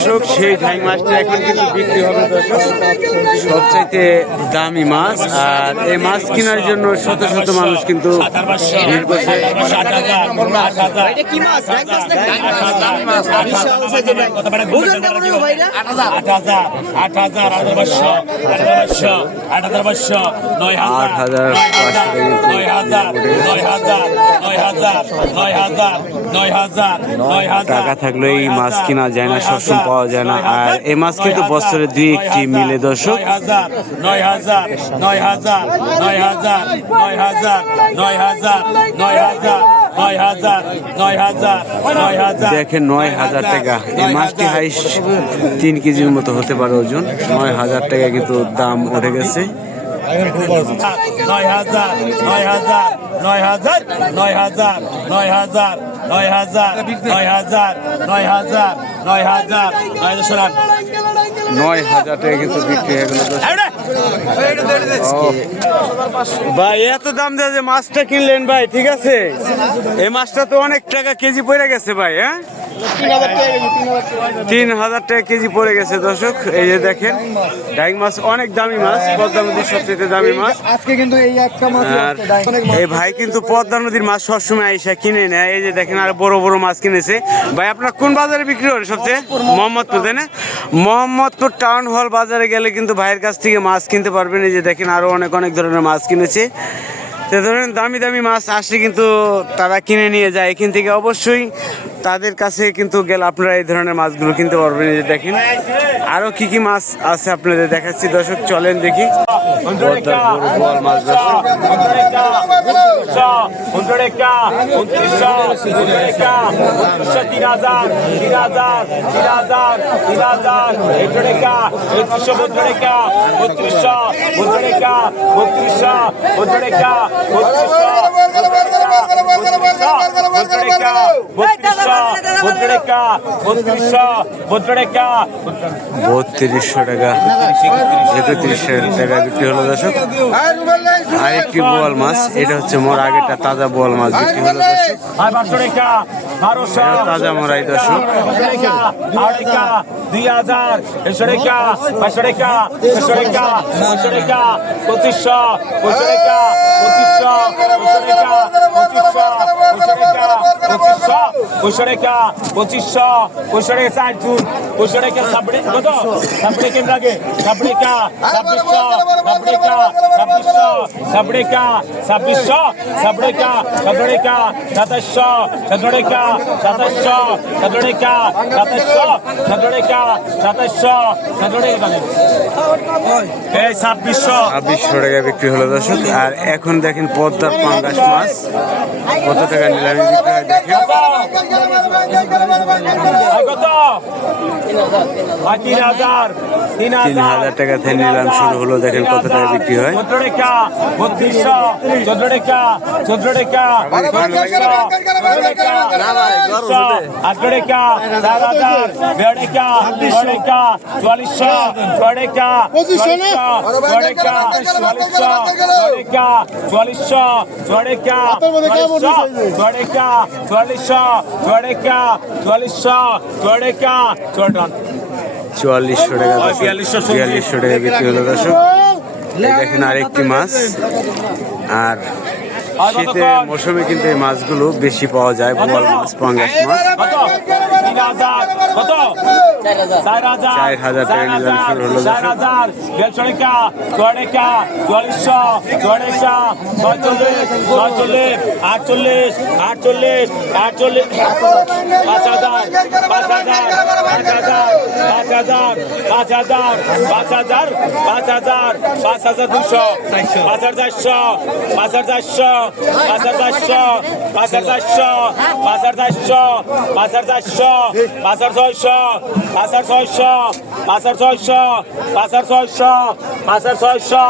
দর্শক সেই ঝাই মাছটা এখন কিন্তু বিক্রি হবে দর্শক। সবচাইতে দামি মাছ আর এই মাছ কেনার জন্য শত শত মানুষ কিন্তু ভিড় করছে। আট হাজার টাকা থাকলে এই মাছ কিনা যায় না সবসময় পাওয়া যায় না আর এই মাছ কিন্তু বছরে দুই একটি মিলে দর্শক নয় হাজার নয় হাজার নয় হাজার নয় হাজার নয় হাজার নয় হাজার দেখেন নয় হাজার টাকা এই মাছটি হাইস তিন কেজির মতো হতে পারে ওজন নয় হাজার টাকা কিন্তু দাম উঠে গেছে নয় হাজার নয় হাজার নয় হাজার নয় হাজার নয় হাজার নয় হাজার নয় হাজার নয় হাজার নয় হাজার নয় হাজার শোনান নয় হাজার টাকা কিন্তু বিক্রি হয়ে গেল ভাই এত দাম দেওয়া যে মাছটা কিনলেন ভাই ঠিক আছে এই মাছটা তো অনেক টাকা কেজি পড়ে গেছে ভাই হ্যাঁ তিন হাজার টাকা কেজি পড়ে গেছে দর্শক এই যে দেখেন ডাইং মাছ অনেক দামি মাছ পদ্মা নদীর সবচেয়ে দামি মাছ। আজকে কিন্তু এই একটা মাছ এই ভাই কিন্তু পদ্মা নদীর মাছ সবসময় আইসা কিনে নেয়। এই যে দেখেন আর বড় বড় মাছ কিনেছে। ভাই আপনার কোন বাজারে বিক্রি করেন সবচেয়ে? মোহাম্মদপুর তাই না? মোহাম্মদপুর টাউন হল বাজারে গেলে কিন্তু ভাইয়ের কাছ থেকে মাছ কিনতে পারবেন। এই যে দেখেন আরও অনেক অনেক ধরনের মাছ কিনেছে। তো ধরেন দামি দামি মাছ আসলে কিন্তু তারা কিনে নিয়ে যায়। এখান থেকে অবশ্যই তাদের কাছে কিন্তু গেলে আপনারা এই ধরনের মাছগুলো কিনতে পারবেন যে দেখেন আরও কি কি মাছ আছে আপনাদের দেখাচ্ছি দর্শক চলেন দেখি বত্রিশশো বত্রিশশো বত্রিশ টাকা একত্রিশশো টাকা বিক্রি হলো দর্শক আরেকটি মাছ এটা হচ্ছে মোর আগেরটা তাজা বোয়াল মাছ বিক্রি হলো দর্শক তাজা মরাই দর্শক দুই হাজার একশো টাকা পাঁচশো টাকা একশো টাকা পাঁচশো পঁচিশশো পঁচিশশো টাকা পঁচিশশো টাকা পঁচিশশো পঁচিশশো টাকা চার জুন কত? কেন লাগে সাবড়ে কা ছাব্বিশশো সাবড়ে কা ছাব্বিশশো সাবড়ে কা ছাব্বিশশো সাবড়ে কা সাবড়ে কা সাতাশশো সাতড়ে কা সাতাশশো সাতড়ে কা সাতাশশো সাতড়ে কা সাতাশশো সাতড়ে এই ছাব্বিশশো ছাব্বিশশো টাকা বিক্রি হলো দর্শক। আর এখন দেখেন পদ্মার পাঙ্গাস মাছ। কত টাকা নিলামে বিক্রি হয় দেখেন তিন হাজার তিন তিন হাজার টাকা থেকে নিলাম শুরু হলো দেখেন কত টাকা বিক্রি হয়। চোদ্দ টাকা হলো দেখেন আরেকটি মাছ আর শীতের মৌসুমে কিন্তু এই মাছগুলো বেশি পাওয়া যায় বোয়াল মাছ পঙ্গাস মাছ হাজার। কত? চার হাজার। চার হাজার চার হাজার। দেড়শো টাকা ছয় টাকা চুয়াল্লিশশো ছয় টাকা ছয়চল্লিশ ছয়চল্লিশ আটচল্লিশ আটচল্লিশ আটচল্লিশ। পাঁচ হাজার পাঁচ হাজার পাঁচ হাজার পাঁচ হাজার পাঁচ হাজার পাঁচ হাজার পাঁচ হাজার পাঁচ হাজার দুশো পাঁচ হাজার চারশো পাঁচ হাজার চারশো পাঁচ হাজার চারশো পাঁচ হাজার চারশো পাঁচ হাজার চারশো পাঁচ হাজার চারশো পাঁচার ছয়শো পাঁচার ছয়শো পাঁচার ছয়শো পাঁচার ছয়শো পাঁচার ছয়শো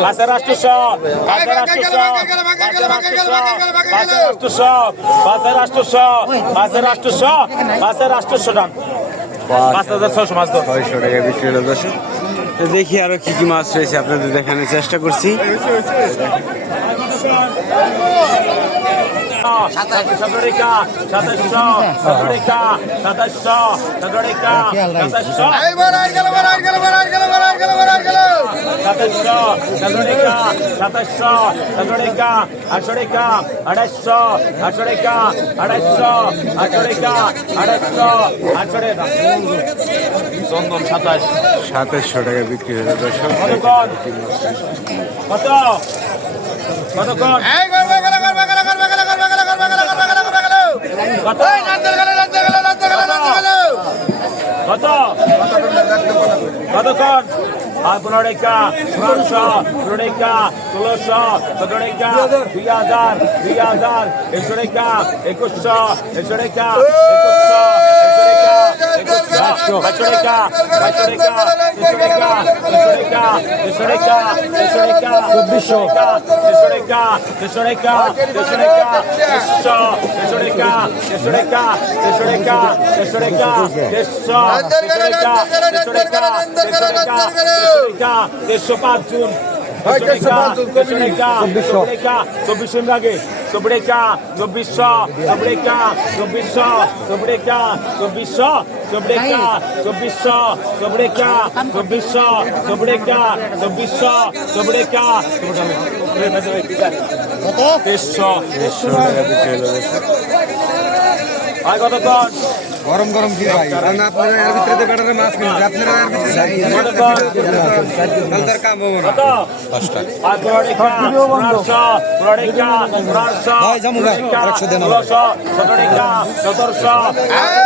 পাঁচার আষ্টশ পাঁচার আষ্টশ পাঁচার আষ্টশ পাঁচার আষ্টশ পাঁচার আষ্টশ পাঁচার আষ্টশ টান পাঁচ মাছ দেখি আরও কি কি মাছ রয়েছে আপনাদের দেখানোর চেষ্টা করছি। সাতাশশো টাকা বিক্রি হয়ে দর্শক। কত? কতক্ষণ কত কত কতক্ষণ আর পনেরো টাকা পনেরোশো পনেরো টাকা ষোলোশো সতেরো টাকা দুই হাজার দুই হাজার একশো টাকা একুশশো একশো টাকা একুশশো চব্বিশশো দেড়শো পাঁচ জুন চব্বিশশো লাগে চব্বিশশো চব্বিশশো চব্বিশশো চব্বিশশো চব্বিশশো sobre cá, sobre só, sobre cá, sobre só, sobre cá, sobre só, sobre cá. কত দেড়শো দেড়শো টাকা বিক্রি হলো আর কতক্ষণ গরম গরম কি ভাই? কারণ আপনারা এর ভিতরে বেটারে মাছ কিনবেন আপনারা এর ভিতরে জলদার কাম হবে না। কষ্ট আর প্রোডাক্টটা প্রোডাক্টটা প্রোডাক্টটা ভাই জামু ভাই। 100 দেন 1700 1700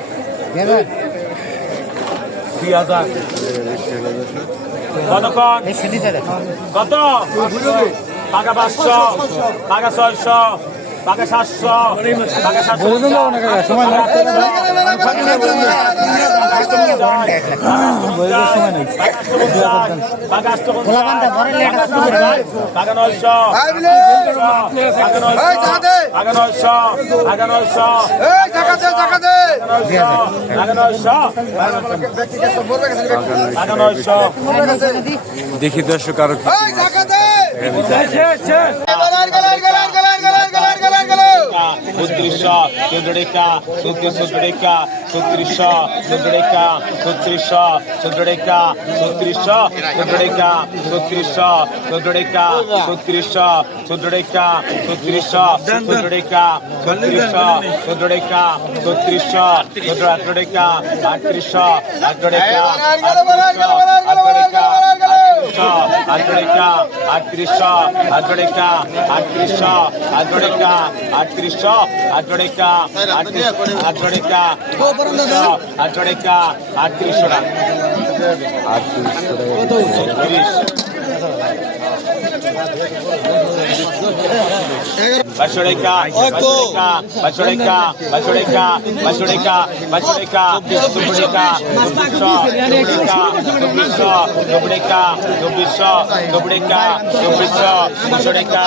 দুই হাজার। কতক্ষণ কত? টাকা পাঁচশো। টাকা ছয়শো। দেখি দর্শক আরও Sudrika, Sudrika, Sudrika, ছত্রিশশো ছত্রিশশো চোদ্দটা ছত্রিশশো ছত্রিশশো চোদ্দটা ছত্রিশশো চোদ্দটা ছত্রিশশো চোদ্দটা ছত্রিশশো চোদ্দটা ছত্রিশশো চোদ্দটা ছত্রিশশো চোদ্দ আটটা আটত্রিশশো আটটা আটত্রিশশো আটত্রিশশো আটত্রিশশো আটত্রিশশো আটত্রিশশো আটত্রিশশো আটত্রিশশো আটত্রিশশো আটত্রিশশো আটত্রিশশো আর জোড়েটা আটত্রিশশো টাকা আটত্রিশশো টাকা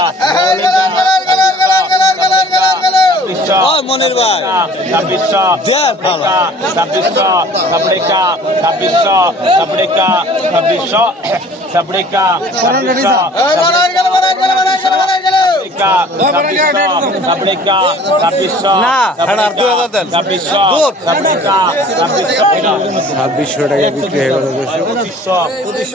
ছাব্বিশশো টাকা বিক্রি হয়ে গেল